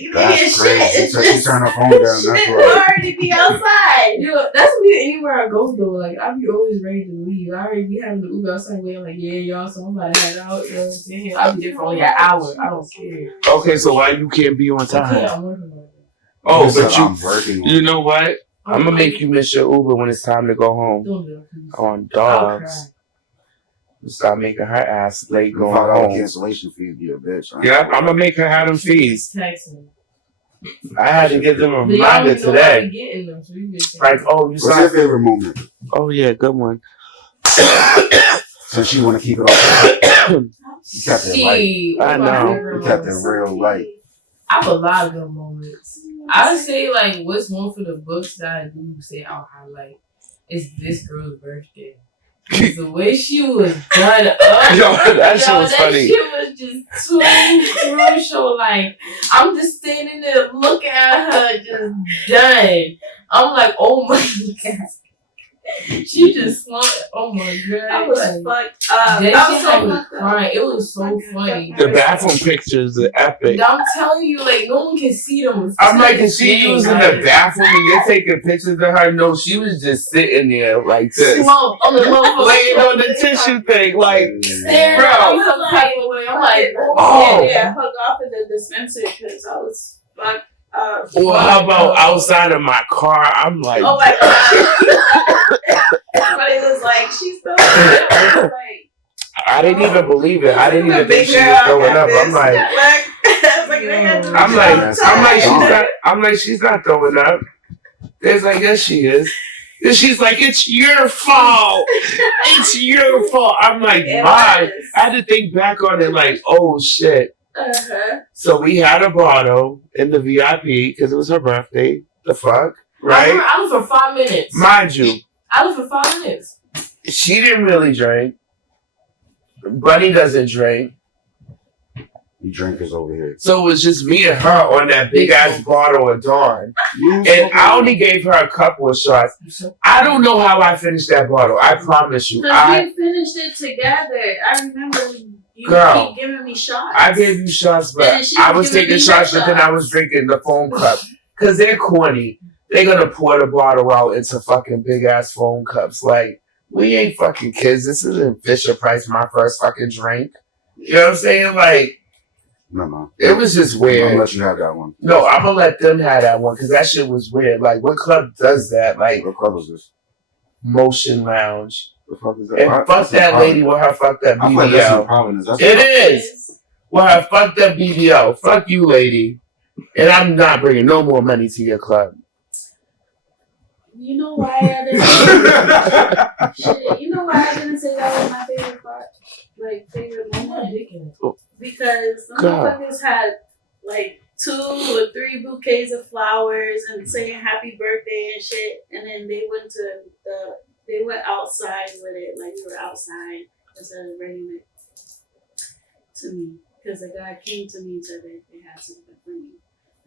You didn't hear That's shit. crazy. It's So she just turned her phone down. That's shit will right. already be outside. Yo, that's me anywhere I go though. Like I be always ready to leave. I already be having the Uber outside waiting like, yeah, y'all, so I'm about to head out. You know what I'm saying? I'll be there for only an hour. I don't care. Okay, so why you can't be on time? Yeah, I'm working on it. Oh, So but I'm working on you it. know what? I'm gonna make you miss your Uber when it's time to go home. Don't do it, please. On I'll dogs. Stop making her ass late $5 going home. cancellation fee be a bitch. Yeah, I'm gonna make her have them fees. Text me. I had to give them a But y'all reminder don't even know I be today. getting them, so you get to- Like, oh, you What's your saw? favorite moment? Oh yeah, good one. Since you want to keep it all, you kept it light. Shit, I what my know. favorite You kept it moments? real light. I have a lot of good moments. I would say like what's one for the books that I do say I'll highlight is this girl's birthday. 'Cause the way she was done up, Yo, that shit was funny. shit was just too crucial. Like I'm just standing there looking at her, just done. I'm like, oh my god. She just slumped. Oh my god. I was Like, fucked up. that I was shit had so me fucked up. crying. It was so funny. The bathroom pictures are epic. I'm telling you, like no one can see them. I'm like, is she Dang, using like, the bathroom and you're taking pictures of her? No, she was just sitting there like this. slump on the motherfucker. Laying on the tissue thing, like, Staring Bro. at me some type of way. I'm like, Oh. Yeah, hung off in the dispenser because I was fucked up. well, how about outside of my car? I'm like, Oh my god. Everybody was like, she's so good. I was like, I didn't even believe it. I didn't "You a even think big she was girl, throwing got up. I'm this, like, got that." I was like, they had to I'm be like, so I'm like, she's not throwing up. It's like, yes, she is. And she's like, it's your fault. It's your fault. I'm like, It my. was. I had to think back on it, like, oh shit. Uh-huh. So we had a bottle in the VIP because it was her birthday. The fuck? right? I was for 5 minutes. Mind you, I was for 5 minutes. she didn't really drink. Bunny doesn't drink. You drinkers over here. So it was just me and her on that big ass bottle of Dawn. And I only gave her a couple of shots. I don't know how I finished that bottle. I promise you. Because we finished it together. I remember you Girl, keep giving me shots. I gave you shots, but I was taking shots, but then I was drinking the foam cup. Because they're corny. They're going to pour the bottle out into fucking big ass foam cups. Like, we ain't fucking kids. This isn't Fisher Price, my first fucking drink. You know what I'm saying? Like, no. It was just weird. I'm gonna let you have that one. No, I'm gonna let them have that one because that shit was weird. Like, what club does that? Like, what club is this? Motion Lounge. The fuck is that? And fuck that lady with her fucked up I feel like that's BBL. Providence. It is. With her fucked up BBL. Fuck you, lady. And I'm not bringing no more money to your club. You know why I didn't shit, you know why I didn't say that was my favorite part? Like, favorite moment? Because some motherfuckers had like 2 or 3 bouquets of flowers and saying happy birthday and shit, and then they went outside with it, like we were outside instead of bringing it to me. Because the guy came to me and said that they had something for me,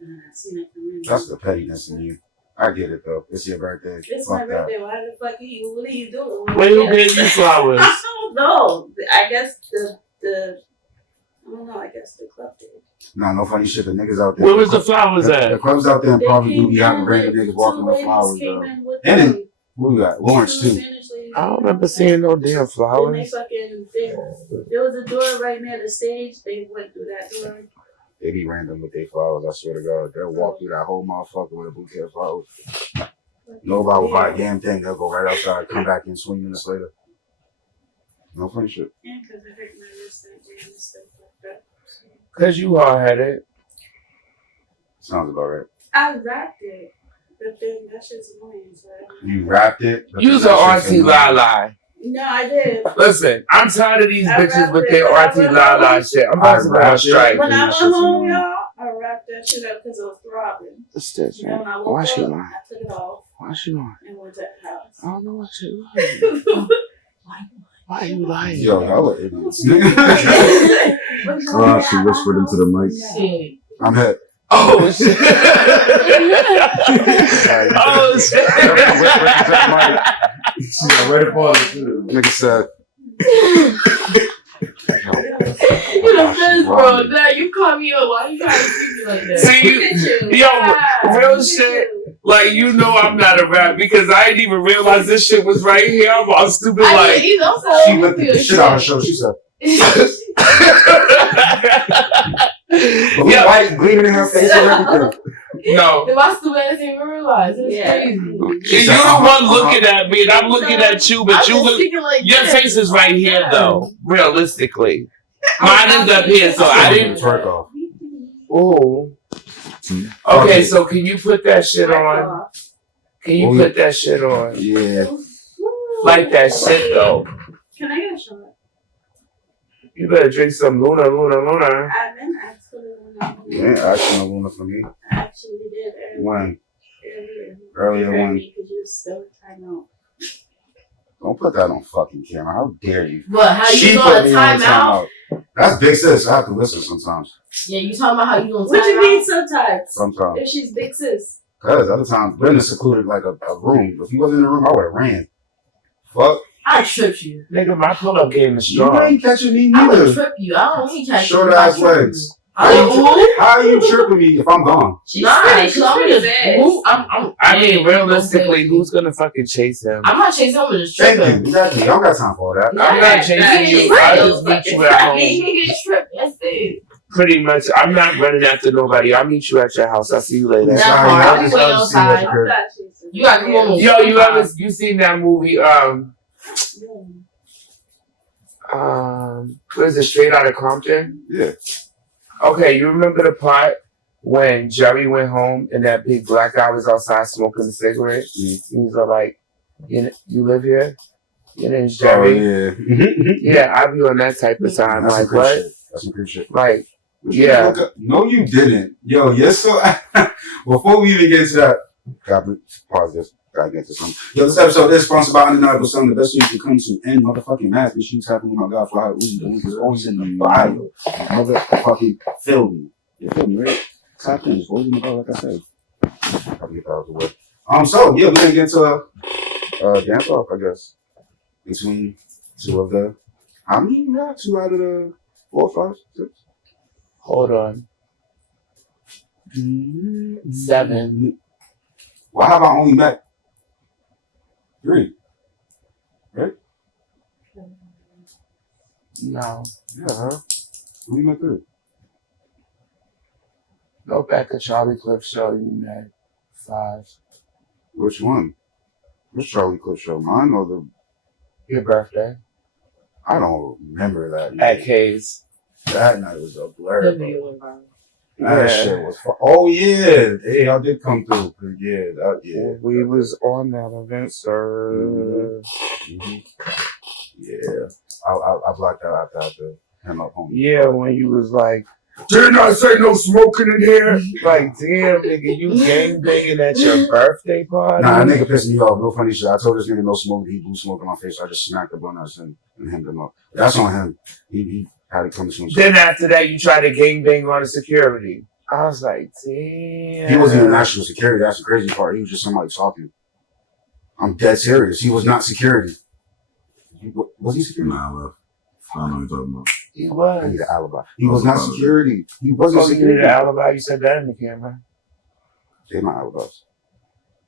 and I seen it come in. That's the pettiness in you. I get it though. It's your birthday. It's my birthday. Why the fuck are you? What are you doing? When you gave you flowers? I don't know. I guess I don't know. I guess the club did. Nah, no funny shit. The niggas out there. Where was the flowers The at? clubs out there probably do be having random niggas walking with flowers though. And then, what we got? Lawrence too. I don't remember seeing no damn And they flowers. fucking, there was a door right near the stage. They went through that door. They be random with their flowers, I swear to God. They'll walk through that whole motherfucker with a bouquet of flowers. Nobody will buy a damn thing. They'll go right outside, come back in 20 minutes later. No funny shit. Yeah, because I hurt my wrist that day and stuff like that. Because you hard headed. Sounds about right. I wrapped it, but then that shit's annoying. So You wrapped it? You's an auntie la. no, I did. Listen, I'm tired of these I bitches wrapped with it, their but I auntie went la home. shit. I'm about to go on strike. When I went shit's home, annoying. y'all, I wrapped that shit up because it was throbbing. What's this, And then when I woke Why up, she lying? I took it off Why she lying? and went to the house. I don't know why she lying. Why are you lying? Yo, y'all are idiots. She whispered into the mic. Shit. I'm hit. Oh shit! Oh shit! She got ready for it too. Nigga said. You the best, bro. Now you call me up. Why you trying to treat me like that? See, yo, real shit. Like, you know I'm not a rap because I didn't even realize this shit was right here. I'm all stupid like. She lifted the shit out of the show. She said. But Yeah. white gleaming in her face and everything. No. If I stupid ass didn't even realize. It's crazy. You're the one looking at me and I'm looking at you, but you look. Like Your that. face is right here though, realistically. Mine is up here, so I didn't. Twerk off. Oh. Okay, so can you put that shit on? Can you put that shit on? Yeah. Like that shit though. Can I get a shot? You better drink some Luna. I've been asked for the one. You ain't asking a Luna for me. I actually did When? earlier. When? Because you were still trying out. Don't put that on fucking camera. How dare you? But how She you put gonna me on time out? That's big sis. I have to listen sometimes. Yeah, you talking about how you gonna time What you mean out? sometimes? Sometimes. If she's big sis. Cause other times, we're in a secluded like a room. If you wasn't in the room, I would have ran. Fuck. I tripped you. Nigga, my pull-up game is You strong. ain't catching me I would neither. trip you. I don't need to Short ass legs. How How are you tripping me if I'm gone? She's Nah, pretty, she's pretty bad. I mean, realistically, who's gonna fucking chase him? I'm not chasing. I'm just Thank tripping. you. Exactly. I don't got time for all that. I'm not chasing you. I just meet you at home. You get tripped. That's it. Pretty much. I'm not running after nobody. I'll meet you at your house. I'll see you later. That Sorry, part. I I'll be just waiting love to see that outside. crib. You gotta come on. Yo, you seen that movie? What is it? Straight Outta Compton? Yeah. Okay, you remember the part when Jerry went home and that big black guy was outside smoking a cigarette? He was like, you live here? Your name's Jerry? Oh, yeah. Yeah, I be on that type of time. That's some Like, good what? shit. That's some good shit. Like, You yeah. look up- No, you didn't. Yo, yes, so before we even get to that, Pause this. Gotta get to something. Yo, this episode is sponsored by Undeniable Sun, the best you can come to end motherfucking math. This shit's happening with my God Fly Uzi. The link is always in the bio. Motherfucking feel me. You feel me, right? Tap in, it's always in the bio, like I said. I'll get that out of the way. So yeah, we're gonna get to dance off, I guess. Between two of the how many we got? 2 out of the 4, 5, 6? Hold on. 7. Well, how about only met 3? Right? No. Yeah, huh? Only met 3. Go back to Charlie Cliff show. You met 5. Which one? Which Charlie Cliff show? Mine or the? Your birthday. I don't remember that. At K's. That night was a blur. The video went viral. That shit was fun. Oh yeah, hey, I did come through. Yeah. We was on that event, sir. Mm-hmm. Yeah, I blocked that out after him up home. Yeah, when you was like, didn't I say no smoking in here? Like, damn, nigga, you gang banging at your birthday party? Nah, that nigga pissed me off. No funny shit. I told this nigga no smoke. He blew smoke in my face. I just smacked the blunt out and hemmed him up. That's on him. He had to come to some shit. Then after that, you tried to gang bang on the security. I was like, damn. He wasn't even actual security. That's the crazy part. He was just somebody talking. I'm dead serious. He was not security. Was he security? Nah, I left. I don't know what you're talking about. He I was. need an alibi. He was not security. He wasn't Oh, you security. needed an alibi? You said that in the camera. They my alibis.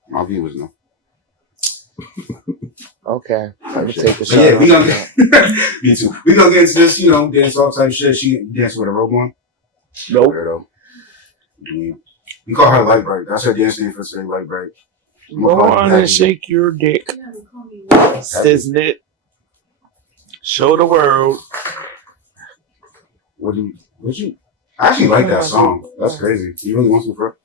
My viewers know. Okay. I would take the But shot. yeah, we gonna me too. We gonna get into this, dance off type shit. She danced with a robe on. Nope. Weirdo. Yeah. We call her Light Bright. That's her dance name for today, Light Bright. Go on and shake your dick. Sizznet. Show the world. Would you? I actually like that song. That's crazy. You really want some for?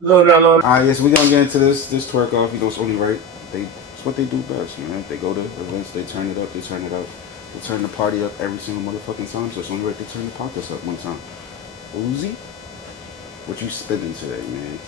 No. Alright, yes, we're gonna get into this twerk off. It's only right. It's what they do best, man. They go to events, they turn it up, they turn it up. They turn the party up every single motherfucking time, so it's only right they turn the podcast up one time. Uzi, what you spitting today, man?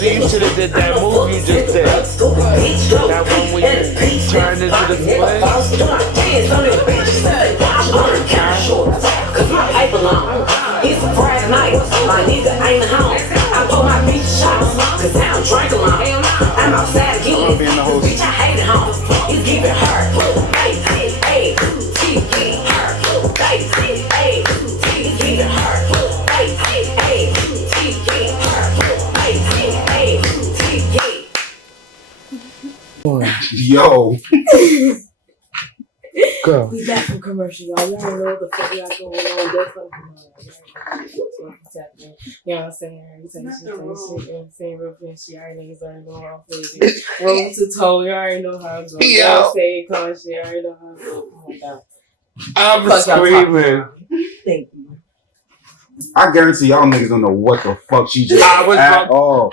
You should have did that move you just did. That one when you turned into the split. Cause my pipe alone. It's a Friday night. My nigga ain't home. I put my bitch shots. Cause I don't drink alone. I'm outside again. Bitch, I hate it home. It's giving her. Hey, hey, hey, it's giving her. Hey, hey, it's giving her. Yo. Go. We back from commercial, y'all. Y'all don't know what the fuck y'all going on. That's happening. You know what I'm saying? You say shit and saying real things. She already niggas already know how I'm feeling. Roll to toe. You already know how it's going. You know what I'm saying? Call shit. I already know how it's going. Oh my God. I'm screaming. Thank you. I guarantee y'all niggas don't know what the fuck she just I was at about- all.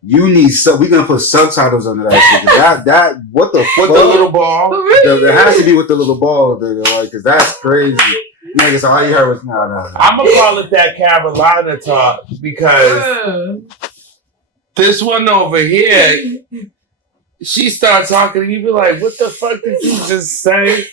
You need we gonna put subtitles under that shit. That what the fuck? With the little ball. It has to be with the little ball, like, cause that's crazy. Niggas, all you heard was no. I'm gonna call it that Carolina talk because this one over here, she starts talking and you be like, "What the fuck did you just say?"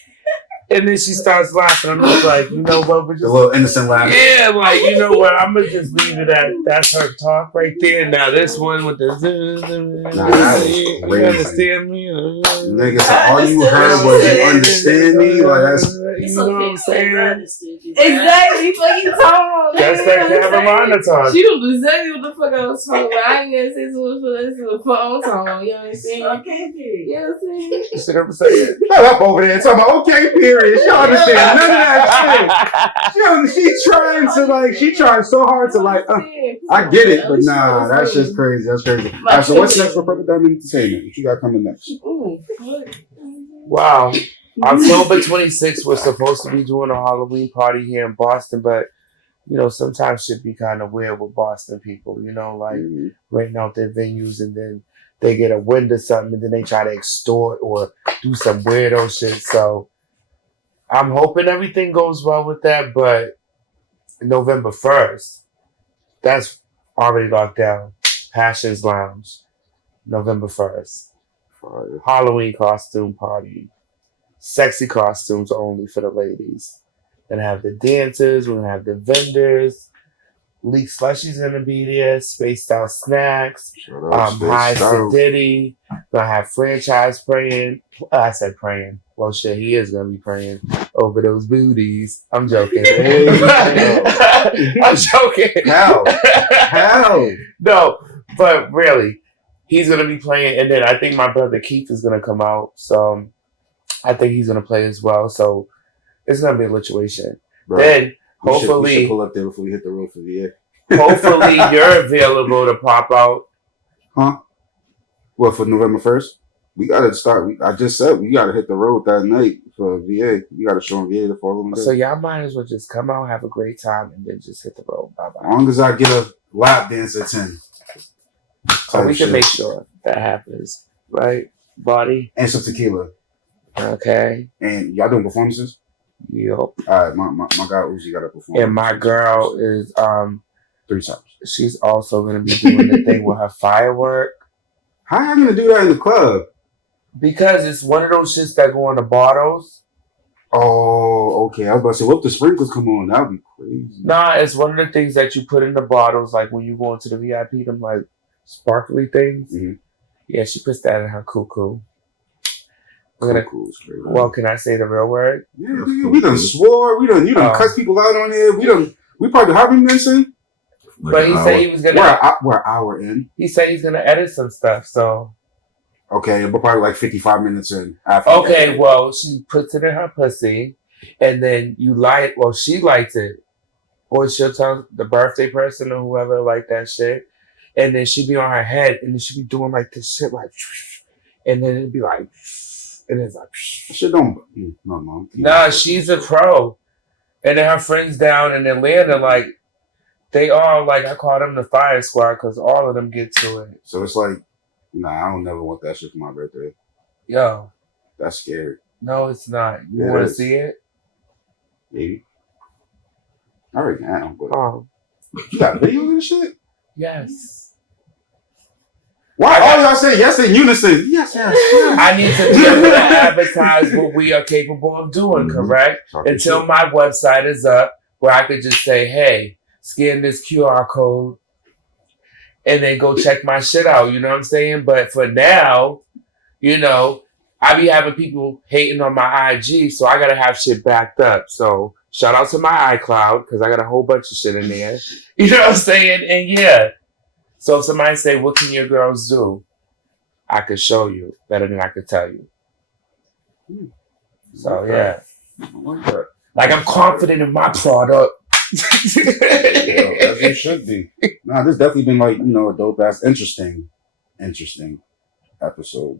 And then she starts laughing. I'm just like, you know what? We're just The little innocent laugh. yeah, like you know what? I'm gonna just leave it at that's her talk right there. Now this one with the that is you crazy. understand me? Nigga, so all you heard was you understand me? Like that's you know what I'm saying? Exactly. What you talking about? That's that Carolina talk. She don't exactly what the fuck I was talking about. I ain't gonna say too much for this. This is what I'm talking about. You know what I'm saying? Okay, period. You know what I'm saying? You should ever say it. shut up over there talking about okay period. She don't understand none of that shit. She trying so hard to like I get it, but nah, that's just crazy. That's crazy. Alright, so what's next for Purple Diamond Entertainment? What you got coming next? Wow. October 26th, we're supposed to be doing a Halloween party here in Boston, but you know, sometimes shit be kind of weird with Boston people, you know, like renting out their venues and then they get a wind or something and then they try to extort or do some weirdo shit. So I'm hoping everything goes well with that, but November 1st, that's already locked down. Passions Lounge, November 1st. Halloween costume party. Sexy costumes only for the ladies. We're gonna have the dancers, we're gonna have the vendors. Leak Slushy's gonna be there, Spaced Out Snacks, High Diddy, gonna have Franchise praying. I said praying. Well shit, he is gonna be praying over those booties. I'm joking. I'm joking. How? No, but really, he's gonna be playing, and then I think my brother Keith is gonna come out. So I think he's gonna play as well. So it's gonna be a situation. Bro, then we hopefully should pull up there before we hit the road for the year. Hopefully you're available to pop out. Huh? Well, for November 1st? We gotta start. I just said we gotta hit the road that night for VA. We gotta show them VA the following day. So y'all might as well just come out, have a great time, and then just hit the road. Bye bye. As long as I get a lap dance at 10. So we can make sure that happens, right? Body. And some tequila. Okay. And y'all doing performances? Yep. Alright, my guy Uzi got a performance. And my girl is 3 times. she's also gonna be doing the thing with her firework. How y'all gonna do that in the club? Because it's one of those shits that go in the bottles. Oh, okay. I was about to say, what if the sprinklers come on? That'd be crazy. Nah, it's one of the things that you put in the bottles, like when you go into the VIP, them like sparkly things. Mm-hmm. Yeah, she puts that in her cuckoo. Cool, straight up. Well, can I say the real word? Yeah, we done swore. You done cuss people out on here. We probably how many minutes in? But he said he was gonna. We're an hour in. He said he's gonna edit some stuff. So. Okay, but probably like 55 minutes in. After Okay, well, she puts it in her pussy, and then you light. Well, she lights it, or she'll tell the birthday person or whoever like that shit, and then she be on her head, and then she be doing like this shit, like, and then it'd be like, and it's like, shit don't. No. Nah, she's a pro, and then her friends down in Atlanta, like, they all like I call them the fire squad because all of them get to it. So it's like. Nah, I don't never want that shit for my birthday. Yo. That's scary. No, it's not. You want to see it? Maybe. All right, now. But you got videos and shit? Yes. Why all y'all say yes in unison? Yes. I need to be able to advertise what we are capable of doing, correct? Until my website is up where I could just say, hey, scan this QR code. And then go check my shit out, you know what I'm saying? But for now, you know, I be having people hating on my IG, so I gotta have shit backed up. So shout out to my iCloud, because I got a whole bunch of shit in there. You know what I'm saying? And yeah. So if somebody say, what can your girls do? I could show you better than I could tell you. So Okay. yeah, I like that. like I'm confident in my product. As you should be. Nah, this definitely been like, a dope ass interesting episode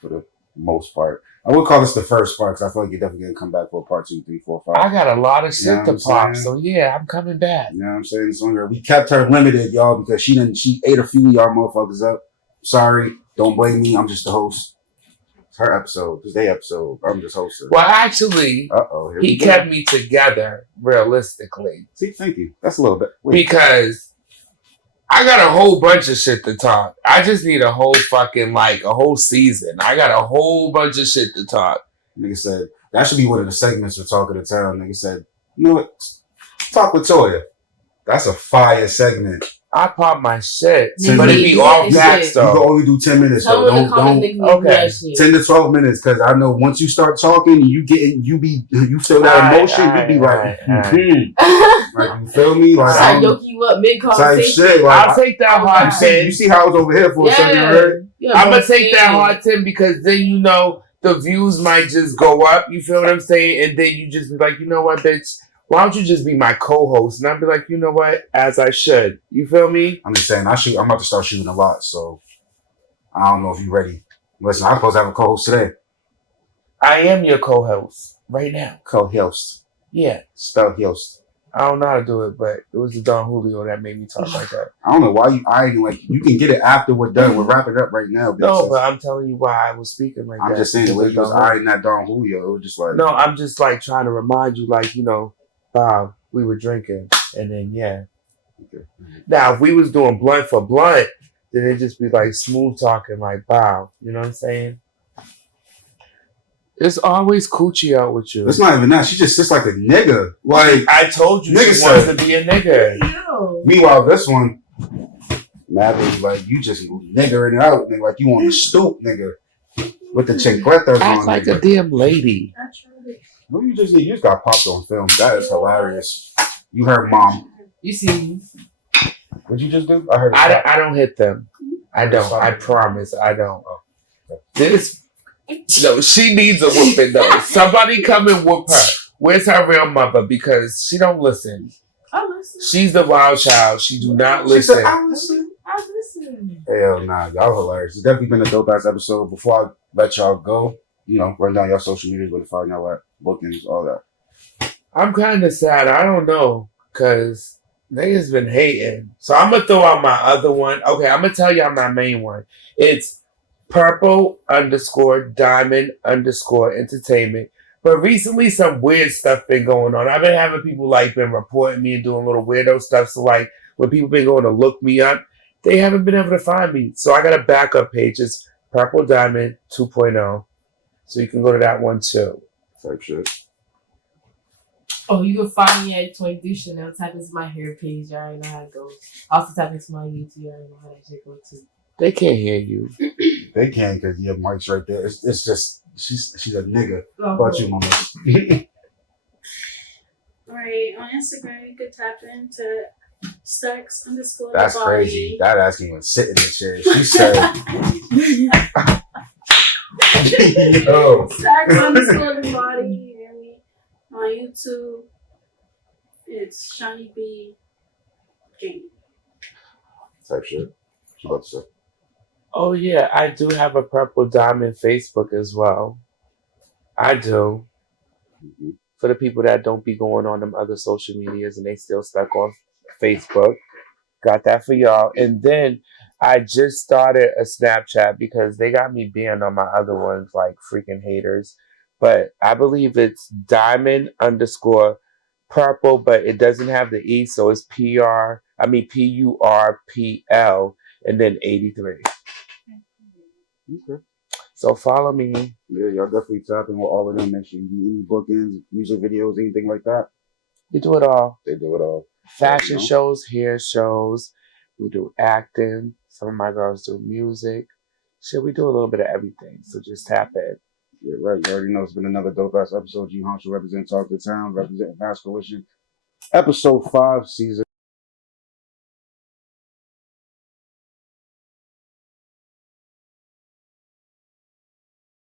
for the most part. I would call this the first part because I feel like you're definitely gonna come back for part 2, 3, 4, 5. I got a lot of shit You know to what I'm pop, saying? so yeah, I'm coming back. You know what I'm saying? It's on her. We kept her limited, y'all, because she ate a few of y'all motherfuckers up. Sorry, don't blame me. I'm just the host. It's her episode. It's their episode. I'm just hosting. Well, actually, he kept me together realistically. See, thank you. That's a little bit. Because I got a whole bunch of shit to talk. I just need a whole fucking, a whole season. I got a whole bunch of shit to talk. Nigga said, that should be one of the segments of Talk of the Town. Nigga said, you know what? Talk with Toya. That's a fire segment. I pop my shit, Nigga, but it be off facts You can though. only do 10 minutes. Tell So them to comment, don't. Okay. 10 to 12 minutes, because I know once you start talking, you feel that emotion, you be like, like, you feel me? Like, I yoke you up mid type conversation. shit. Like, I'll take that hard 10. you see how I was over here for a second, right? I'm gonna take that hard 10 because then the views might just go up. You feel what I'm saying? And then you just be like, you know what, bitch? Why don't you just be my co-host? And I'll be like, you know what? As I should. You feel me? I'm just saying, I'm about to start shooting a lot, so I don't know if you're ready. Listen, I'm supposed to have a co-host today. I am your co-host right now. Co-host. Yeah. Spell host. I don't know how to do it, but it was the Don Julio that made me talk like that. I don't know why you can get it after we're done. We're wrapping up right now. No, but I'm telling you why I was speaking like that. I'm just saying the way you was eyeing that Don Julio, it was just like... No, I'm just like trying to remind you, Bob, we were drinking, and then Okay. Now, if we was doing blunt for blunt, then it'd just be like smooth talking, like Bob. You know what I'm saying? It's always coochie out with you. It's not even that. She just sits like a nigga. Like, I told you, nigga she wants to be a nigga. Meanwhile, this one, Maddie, like, you just niggering out, nigga, like you on the stoop, nigga, with the chancletas Act on. like nigga. a damn lady. What you just got popped on film. That is hilarious. You heard mom. You see, What'd you just do? I heard. I don't hit them. I don't. I promise. I don't. No, she needs a whooping though. Somebody come and whoop her. Where's her real mother? Because she don't listen. I listen. She's the wild child. She do not She listen. said, I listen. I listen. Hell nah, y'all hilarious. It's definitely been a dope ass episode. Before I let y'all go, run down your social medias where to find y'all at, bookings, all that. I'm kind of sad. I don't know because niggas been hating. So I'm gonna throw out my other one. Okay, I'm gonna tell y'all my main one. It's purple_diamond_entertainment. But recently some weird stuff been going on. I've been having people been reporting me and doing little weirdo stuff. So when people been going to look me up, they haven't been able to find me. So I got a backup page. It's Purple Diamond 2.0. So you can go to that one too. Type shit. Oh, you can find me at 23 Chanel. Type into my hair page. You already know how it goes. Also type into my YouTube. You already know how that shit goes too. They can't hear you. They can because your mic's right there. It's just she's a nigga. Oh, But you, mama. Right, on Instagram, you could tap into Starks_. That's crazy. That ass can even sit in the chair. She said, "Yo, Starks_the body. You hear me? On YouTube, it's Shiny B Gaming. type shit." She about to say. Oh yeah, I do have a Purple Diamond Facebook as well. I do. Mhm. For the people that don't be going on them other social medias and they still stuck on Facebook. Got that for y'all. And then I just started a Snapchat because they got me banned on my other ones like freaking haters. But I believe it's diamond_purple, but it doesn't have the E, so it's PURPL and then 83. Okay. So follow me. Yeah, y'all definitely tap in with all of them. Make sure you do any bookings, music videos, anything like that. We do it all. They do it all. Fashion You know? shows, hair shows. We do acting. Some of my girls do music. Shit, we do a little bit of everything. So just tap in. Yeah, right. You already know it's been another dope ass episode. G Honcho represent Talk to Town, represent Mass Coalition. Episode 5, season